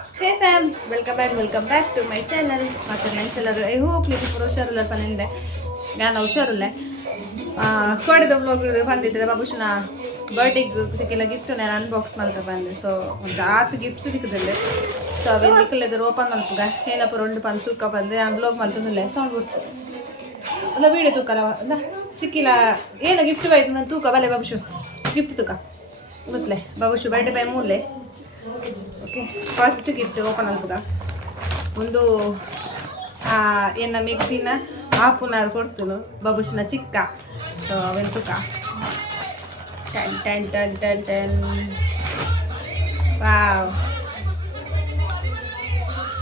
Hey fam, welcome back to my channel. ಮತ್ತೆ ನೆನ್ಸೆಲ್ಲರೂ I hope ನೀವು ಹುಷಾರಿಲ್ಲ ಪನಿಂದೆ ನಾನು ಹುಷಾರಿಲ್ಲ ಕೋಡಿದ ಬ್ಲಾಗ್ ಬಂದಿದ್ದೆ ಬಾಬುಶನ ಬರ್ಡೇಗೆ ಸಿಕ್ಕಿಲ್ಲ ಗಿಫ್ಟ್ ನಾನು ಅನ್ಬಾಕ್ಸ್ ಮಾಡ್ಕೊ ಬಂದೆ ಸೊ ಒಂದು ಜಾತ್ ಗಿಫ್ಟ್ಸ್ ಸಿಕ್ಕಿದ್ದೆ ಸೊ ಅವೇನು ಸಿಕ್ಕಲಿದ್ರು ಓಪನ್ ಮಾಡ್ಕೊ ಏನಪ್ಪ రెండు ಪನ್ ತೂಕ ಬಂದೆ ಆ ಬ್ಲಾಗ್ ಮಾಡ್ತಿದ್ದಿಲ್ಲ ಸೌಂಡ್ ಬಿಡ್ತು ಅಲ್ಲ ವೀಡಿಯೋ ತೂಕಲ್ಲ ಅಲ್ಲ ಸಿಕ್ಕಿಲ್ಲ ಏನು ಗಿಫ್ಟ್ ಬೈತು ನಾನು ತೂಕ ಬಲ್ಲೆ ಬಾಬುಶು ಗಿಫ್ಟ್ ತೂಕ ಗೊತ್ತಲೆ ಬಾಬುಶು ಬರ್ಡೇ ಬೈ ಮೂಲೆ ಓಕೆ ಫಸ್ಟ್ ಗಿಫ್ಟ್ ಓಪನ್ ಆಗ್ತದ ಒಂದು ಏನ ಮಿಕ್ಸಿನ ಹಾಫ್ನಾರು ಕೊಡ್ತೀನಿ ಬಾಬುಶಿನ ಚಿಕ್ಕ ಸೊ ಅವೆನ್ ತುಕ ten ten ten ten ten wow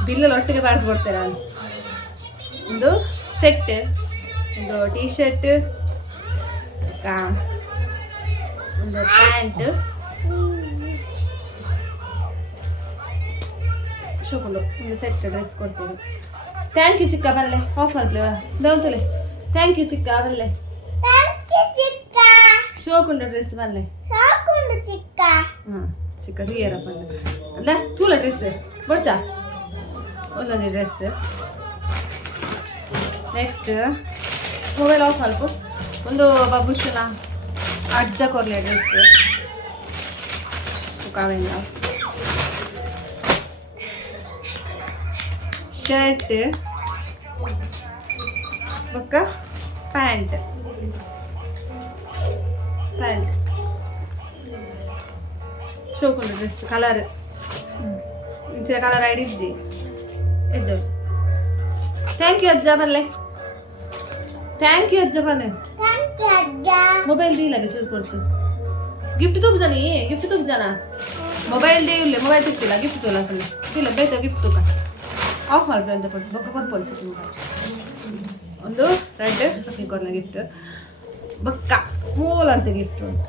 ಬಿಲ್ಲಲ್ಲಿ ಒಟ್ಟಿಗೆ ಬಾರ್ದು ಕೊಡ್ತೀರ ಒಂದು ಸೆಟ್ ಒಂದು ಟೀ ಶರ್ಟ್ ಒಂದು ಪ್ಯಾಂಟ್ ಶೋಕೊಂಡು ಒಂದು ಸೆಟ್ ಡ್ರೆಸ್ ಕೊಡ್ತೀನಿ ಥ್ಯಾಂಕ್ ಯು ಚಿಕ್ಕ ಬರಲೆ ಆಫ್ ಮಾಡ್ಲಿ ದೌತಲೆ ಥ್ಯಾಂಕ್ ಯು ಚಿಕ್ಕ ಬರಲೆ ಶೋಕೊಂಡು ಡ್ರೆಸ್ ಬರಲೆ ಹಾಂ ಚಿಕ್ಕ ದಿಯರಪ್ಪ ಅಲ್ಲ ತೂಲ ಡ್ರೆಸ್ ಬಡ್ಚಾ ಒಂದೊಂದು ಡ್ರೆಸ್ ನೆಕ್ಸ್ಟ್ ಮೊಬೈಲ್ ಆಫ್ ಮಾಡ್ಕೊ ಒಂದು ಬಾಬುಶನ ಅಜ್ಜ ಕೊರ್ಲೆ ಡ್ರೆಸ್ ಕಾವೇನ ಶರ್ಟ್ ಬೊಕ್ಕ ಪ್ಯಾಂಟ್ ಶೋಕೊಂಡು ಡ್ರೆಸ್ ಕಲರ್ ಇಂಚಿನ ಕಲರ್ ಐಡಿಜ್ಜಿ ಎಡ್ಡು ಥ್ಯಾಂಕ್ ಯು ಅಜ್ಜ ಬರಲೆ ಥ್ಯಾಂಕ್ ಯು ಅಜ್ಜ ಬನ್ನಿ ಮೊಬೈಲ್ ದೀಲಾಗ ಚೂರು ಕೊಡ್ತು ಗಿಫ್ಟ್ ತೂಕ್ ಜನ ಗಿಫ್ಟ್ ತೂಕ್ ಜನ ಮೊಬೈಲ್ ಡೇ ಇಲ್ಲ ಮೊಬೈಲ್ ತಿಕ್ತಿಲ್ಲ ಗಿಫ್ಟ್ ತೋಲ ಇಲ್ಲ ಬೇಯ್ತ ಗಿಫ್ಟ್ ತೂಕ ಆಫ್ ಮಾಡ್ರಿ ಅಂತ ಕೊಟ್ಟು ಬೊಕ್ಕ ಕೊಡ್ಬೋದು ಸಿಕ್ಕಿ ಒಂದು ರೆಡ್ ಅಕ್ಕಿ ಕೊರ್ಲ ಗಿಫ್ಟ್ ಬೊಕ್ಕ ಮೂಲ ಅಂತ ಗಿಫ್ಟ್ ಉಂಟು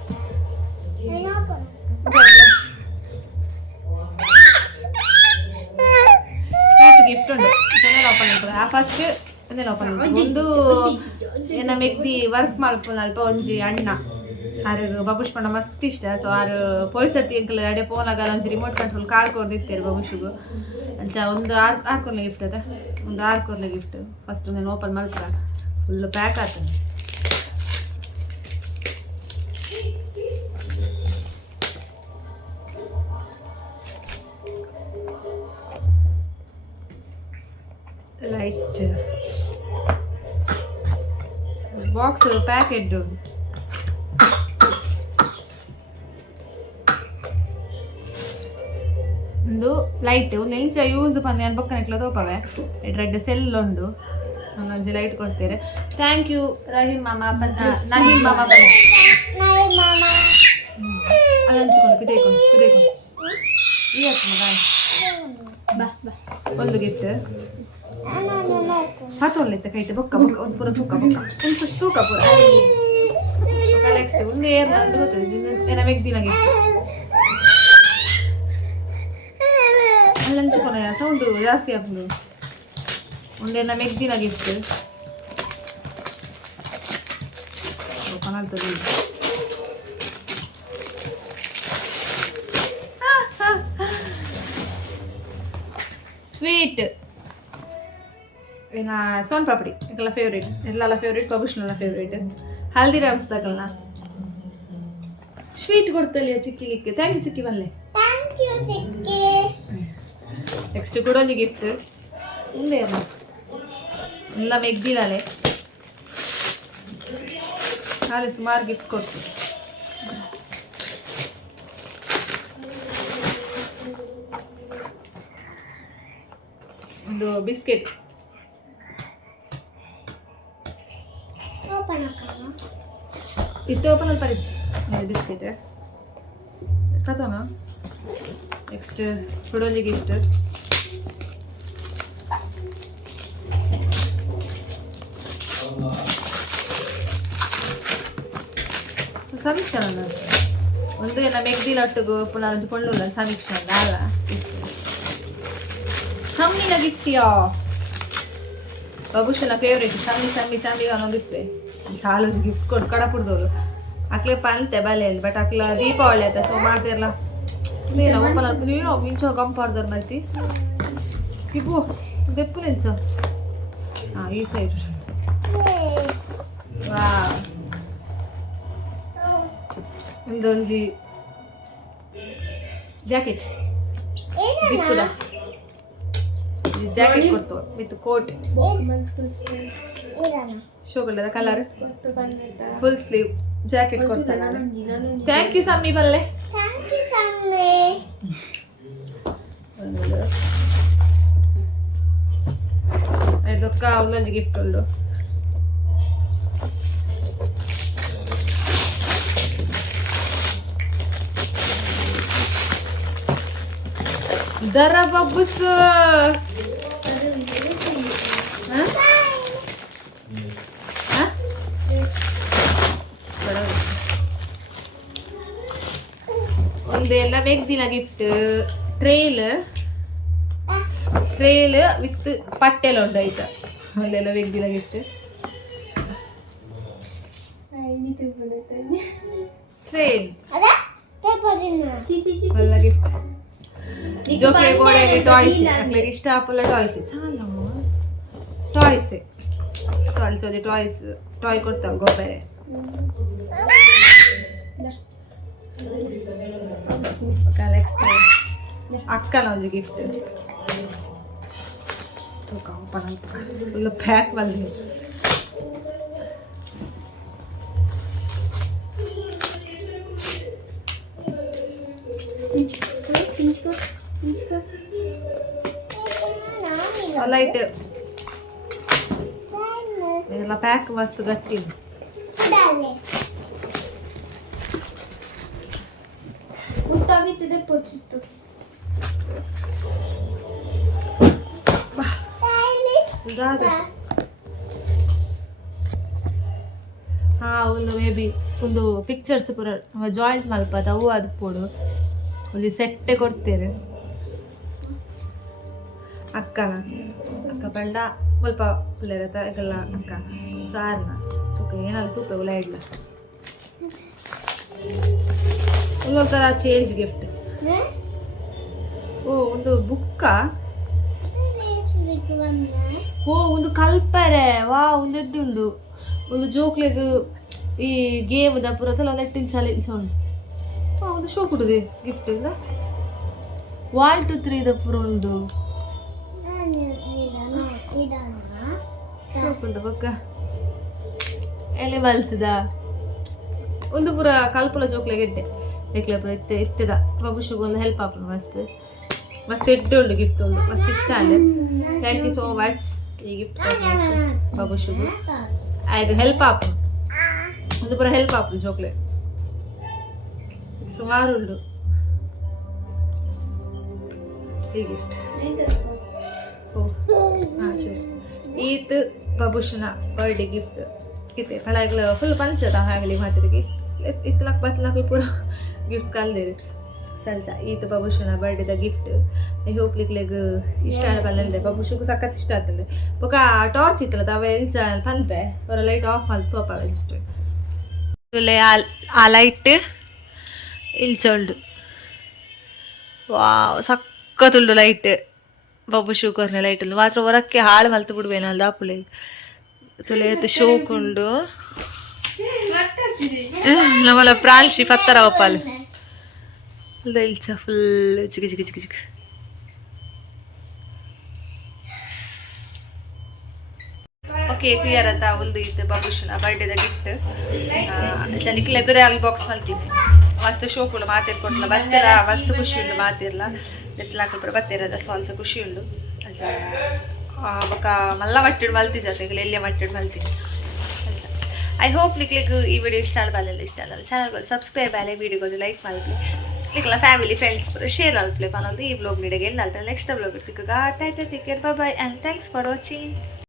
ಗಿಫ್ಟ್ ಉಂಟು ಓಪನ್ ಆಗ್ತದೆ ಆ ಫಸ್ಟ್ ಅದೆಲ್ಲ ಓಪನ್ ಆಗ್ತದೆ ಒಂದು ಏನ ಮೆಗ್ದಿ ವರ್ಕ್ ಮಾಡ್ಕೊಂಡು ಅಲ್ಪ ಒಂಜಿ ಅಣ್ಣ ಆರು ಬಾಬುಷ್ ಪಂಡ ಮಸ್ತ್ ಇಷ್ಟ ಸೊ ಆರು ಪೊಯ್ಸತಿ ಅಂಕಲ್ ಅಡೆ ಫೋನಾಗಲ್ಲ ಒಂಜಿ ರಿಮೋಟ್ ಕಂಟ್ರೋಲ್ ಕಾರ್ ಕೊಡ್ದಿತ್ತೇರು ಬಾಬುಷಿಗೂ ಅಂಚ ಒಂದು ಆರು ಕೊರ್ಲೆ ಗಿಫ್ಟ್ ಅದ ಒಂದು 6 ಕೊರ್ಲೆ ಗಿಫ್ಟ್ ಫಸ್ಟ್ ನಾನು ಓಪನ್ ಮಾಡ್ತಾರ ಫುಲ್ ಪ್ಯಾಕ್ ಆಗ್ತದೆ ಲೈಟ್ ಬಾಕ್ಸ್ ಪ್ಯಾಕೆಟ್ ಒಂದು ಲೈಟ್ ಒಂದು ಎಂಚ ಯೂಸ್ ಪಂದೆ ನಾನು ಬೊಕ್ಕನ ಇಟ್ಲ ತೋಪವೆ ರೆಡ್ ಸೆಲ್ ಉಂಡು ಒಂದೊಂದು ಲೈಟ್ ಕೊಡ್ತೀರಿ ಥ್ಯಾಂಕ್ ಯು ರಹೀಮ್ ಮಾಮ ನಹೀಮ್ ಮಾಮ ಅಲ್ಲಿ ಹಂಚಿಕೊಂಡು ಪಿದೇಕೊಂಡು ಬಾ ಬಾ ಒಂದು ಗಿಫ್ಟ್ ಹತ್ತೊಳ್ಳಿತ್ತ ಕೈತೆ ಬೊಕ್ಕ ಬೊಕ್ಕ ಒಂದು ಪೂರ ತೂಕ ಬೊಕ್ಕ ಒಂದು ಫಸ್ಟ್ ತೂಕ ಪೂರ ನೆಕ್ಸ್ಟ್ ಒಂದು ಏರ್ ನಂದು ಗೊತ್ತಿದೆ ಏನ ಮೆಗ್ದಿನ ಗಿಫ್ಟ್ ಅಲ್ಲಿ ಹಂಚಿಕೊಂಡ ಸೌಂಡು ಜಾಸ್ತಿ ಆಗ್ತದೆ ಒಂದೇನ ಮೆಗ್ದಿನ ಗಿಫ್ಟ್ ಓಪನ್ ಆಗ್ತದೆ ಸ್ವೀಟ್ ಏನ ಸೋನ್ ಪಾಪಡಿ ಎಲ್ಲ ಫೇವ್ರೇಟ್ ಎಲ್ಲ ಫೇವ್ರೇಟ್ ಬಾಬುಷ್ನೆಲ್ಲ ಫೇವ್ರೇಟ್ ಹಲ್ದಿರಾಮ್ಸ್ ತಗಲ್ನ ಸ್ವೀಟ್ ಕೊಡ್ತಲ್ಲಿ ಚಿಕ್ಕಿಲಿಕ್ಕೆ ಥ್ಯಾಂಕ್ ಯು ಚಿಕ್ಕಿ ಬಲ್ಲೆ ನೆಕ್ಸ್ಟ್ ಕೊಡೋಂಜಿ ಗಿಫ್ಟ್ ಮುಂದೆ ಎಲ್ಲ ಮೆಗ್ದಿಲಾಲೆ ಹಾಲೆ ಸುಮಾರು ಗಿಫ್ಟ್ ಕೊಡ್ತು ಒಂದು ಬಿಸ್ಕೆಟ್ ಇತ್ತು ಓಪನ್ ಅಲ್ಲಿ ಪರಿಚಿ ಬಿಸ್ಕೆಟ್ ಕಥೋನ ನೆಕ್ಸ್ಟ್ ಕೊಡೋಂಜಿ ಗಿಫ್ಟ್ ಸಮೀಕ್ಷೆ ಒಂದು ಏನ ಮೆಗ್ದಿಲೊಟ್ಟಿಗೂ ಪುನಃ ಒಂದು ಕೊಳ್ಳುಲ್ಲ ಸಮೀಕ್ಷೆ ಅಲ್ಲ ಸಮ್ಮಿನ ಗಿಫ್ಟಿಯಾ ಬಾಬುಶನ ಫೇವ್ರೇಟ್ ಸಮ್ಮಿ ಅನ್ನೋದಿಪ್ಪೆ ಸಾಲು ಗಿಫ್ಟ್ ಕೊಟ್ಟು ಕಡಪುಡ್ದವ್ರು ಅಕ್ಲೆ ಪಂತೆ ಬಲೆಯಲ್ಲಿ ಬಟ್ ಅಕ್ಲ ದೀಪಾವಳಿ ಆಯ್ತಾ ಸೊ ಮಾತೆಲ್ಲ నేను ఓపెన్ నేను ఇంచో కంపాడతారు మరి ఇప్పు దెప్పు నించో ఈ సైడ్ వా ఇందొంజಿ ಜಾಕೆಟ್ ಜಿಪ್ಪುದ ಜಾಕೆಟ್ ಕೊಡ್ತವ ವಿತ್ ಕೋಟ್ ಶೋಗಲ್ಲದ ಕಲರ್ ಫುಲ್ ಸ್ಲೀವ್ ಜಾಕೆಟ್ ಕೊಡ್ತಾನೆ ಥ್ಯಾಂಕ್ ಯು ಸಮ್ಮಿ ಬಲ್ಲೆ ಇದಕ್ಕ ಅವನೊಂದು ಗಿಫ್ಟ್ ಉಂಡು ದರ ಬಬ್ಬುಸ್ ಒಂದೆಲ್ಲ ಬೇಕ್ದಿನ ಗಿಫ್ಟ್ ಟ್ರೇಲ್ ವಿತ್ ಪಟ್ಟೆಲ್ಲ ಉಂಟು ಆಯ್ತಾ ಒಂದೆಲ್ಲ ಬೇಕ್ದಿನ ಗಿಫ್ಟ್ ಟ್ರೇಲ್ ಒಳ್ಳೆ ಗಿಫ್ಟ್ ಜೋಕ್ಲೆ ಗೋಡೆಯಲ್ಲಿ ಟಾಯ್ಸ್ ಅಕ್ಲೆ ಇಷ್ಟ ಆಪಲ್ಲ ಟಾಯ್ಸ್ ಚಾಲಮ್ಮ ಟಾಯ್ಸ್ ಸೊ ಅಲ್ಲಿ ಸೋದಿ ಟಾಯ್ ಕೊಡ್ತಾವ ಗೋಬರೆ ನೆಕ್ಸ್ಟ್ ಅಕ್ಕನ ಒಂದು ಗಿಫ್ಟ್ ಫುಲ್ ಪ್ಯಾಕ್ ಬಂದಿದೆ ಲೈಟ್ ಎಲ್ಲ ಪ್ಯಾಕ್ ಮಸ್ತ್ ಗಟ್ಟಿ ಒಂದು ಮೇ ಬಿ ಒಂದು ಪಿಕ್ಚರ್ಸ್ ಪೂರ ಜಾಯಿಂಟ್ ಮಲ್ಪದ ಅವು ಅದು ಪೋಡು ಒಂದು ಸೆಟ್ಟೆ ಕೊಡ್ತೇನೆ ಅಕ್ಕ ಪಂಡ ಸ್ವಲ್ಪ ಪುಲ್ಲೆರತ ಈಗೆಲ್ಲ ಅಕ್ಕ ಸಾರನ ತೂಕ ಏನಲ್ಲ ತೂಕ ಉಲ ಇಡ್ಲ ಒಂದೊಂಥರ ಚೇಂಜ್ ಗಿಫ್ಟ್ ಓ ಒಂದು ಬುಕ್ಕ ಓ ಒಂದು ಕಲ್ಪರೆ ವಾ ಒಂದು ಎಡ್ಡುಂಡು ಒಂದು ಜೋಕ್ಲೆಗ್ ಈ ಗೇಮ್ದ ಪುರತಲ್ಲ ಒಂದು ಎಟ್ಟಿನ ಚಾಲೆಂಜ್ ಉಂಟು ಒಂದು ಶೋ ಕೊಡುದೆ ಗಿಫ್ಟ್ ಇಂದ 1 2 3 ಪುರ ಒಂದು ಶೋ ಕೊಡು ಬೊಕ್ಕ ಎನಿಮಲ್ಸ್ದ ಒಂದು ಪುರ ಕಲ್ಪಲ ಜೋಕ್ಲೆ ಗೆಡ್ಡೆ ಎಕ್ಲೆ ಪುರ ಇತ್ತದ ಬಾಬುಶುಗ ಒಂದು ಹೆಲ್ಪ್ ಆಪುಂಡು ಮಸ್ತ್ ಎಡ್ಡೆ ಉಂಡು ಗಿಫ್ಟ್ ಉಂಡು ಮಸ್ತ್ ಇಷ್ಟ ಅಲ್ಲ ಥ್ಯಾಂಕ್ ಯು ಸೋ ಮಚ್ ಈ ಗಿಫ್ಟ್ ಬಾಬುಶುಗು ಆಯ್ತು ಹೆಲ್ಪ್ ಆಪುಂಡು ಒಂದು ಪುರ ಹೆಲ್ಪ್ ಆಪುಂಡು ಜೋಕ್ಲೆ ಸುಮಾರು ಉಂಡು ಈ ಗಿಫ್ಟ್ ಸರಿ ಈತ್ ಬಾಬುಶನ ಬರ್ಡೇ ಗಿಫ್ಟ್ ಇತ್ತೆ ಪಳಾಗ್ಲ ಫುಲ್ ಪಂಚದ ಫ್ಯಾಮಿಲಿ ಮಾತಿರಿಗೆ ಇತ್ಲಕ್ ಬತ್ಲಕ್ ಪೂರ ಗಿಫ್ಟ್ ಕಲ್ದೇರಿ ಸಲ್ಸ ಈತ ಬಾಬುಶನ ಬರ್ಡೇದ ಗಿಫ್ಟ್ ಐ ಹೋಪ್ ಲಿಕ್ಲೆಗ್ ಇಷ್ಟ ಬಲ್ಲಂದೆ ಬಾಬುಶುಗೂ ಸಖತ್ ಇಷ್ಟ ಆತಂದೆ ಬೊಕ ಟಾರ್ಚ್ ಇತ್ತಲ್ಲ ತಾವೆ ಇಂಚ ಪನ್ಪೆ ಅವರ ಲೈಟ್ ಆಫ್ ಮಾಡಿ ತೋಪಾವೆ ಜಸ್ಟ್ ಆ ಲೈಟ್ ಇಲ್ಚೊಂಡು ವಾವ್ ಸಕ್ಕತ್ತುಂಡು ಲೈಟ್ ಬಾಬುಶು ಕೊರ್ನೆ ಲೈಟ್ ಉಂಡು ಮಾತ್ರ ಹೊರಕ್ಕೆ ಹಾಳು ಮಲ್ತು ಬಿಡ್ಬೇನಲ್ಲ ದಾಪುಲೆ ತುಲೆಯತ್ತು ಶೋಕುಂಡು ನಮ್ಮಲ್ಲ ಪ್ರಾಲ್ಶಿ ಪತ್ತರ ಒಪ್ಪಲು ಇಲ್ಚ ಫುಲ್ ಚಿಕ್ಕ ಚಿಕ್ಕ ಚಿಕ್ಕ ಚಿಕ್ಕ ಓಕೆ ತುಯಾರತ್ತ ಒಂದು ಇತ್ತು ಬಾಬುಶನ ಬರ್ಡೇದ ಗಿಫ್ಟ್ ಜನಿಕ್ಲೆ ಎದುರೇ ಅಲ್ಲಿ ಬಾಕ್ಸ್ ಮಲ್ತೀನಿ ಮಸ್ತ್ ಶೋಕ್ ಉಂಡು ಮಾತಿರ್ಕೊಟ್ಲ ಬತ್ತೆರ ಮಸ್ತ್ ಖುಷಿ ಉಂಡು ಮಾತಿರ್ಲ ಎತ್ತಲಾಕ ಬತ್ತೇರದ ಸ್ವಲ್ಪ ಖುಷಿ ಉಂಡು ಅಜ್ಜ ಬೊಕ್ಕ ಮಲ್ಲ ಮಟ್ಟಿಡ್ ಮಲ್ತಿ ಜೊತೆ ಎಲ್ಲೇ ಮಟ್ಟಿಡ್ ಮಲ್ತೀನಿ ಅಜ್ಜ ಐ ಹೋಪ್ ಲಿಕ್ಲಿಕ್ ಈ ವಿಡಿಯೋ ಇಷ್ಟ ಆಗಲ್ಲ ಇಷ್ಟ ಆಗಲ್ಲ ಚಾನಲ್ಗೆ ಸಬ್ಸ್ಕ್ರೈಬ್ ಆಗಲಿ ವಿಡಿಯೋಗೆ ಲೈಕ್ ಮಾಡಲಿ ಲಿಕ್ಲ ಫ್ಯಾಮಿಲಿ ಫ್ರೆಂಡ್ಸ್ ಶೇರ್ ಆಲ್ಪ್ಲೆ ಪನ್ನೋದು ಈ ಬ್ಲಾಗ್ ನೀಡಿಗೆ ಎಲ್ಲ ನೆಕ್ಸ್ಟ್ ಬ್ಲಾಗ್ ಇರ್ತಿಕ್ಕ ಟಾಟಾ take care bye and thanks for watching.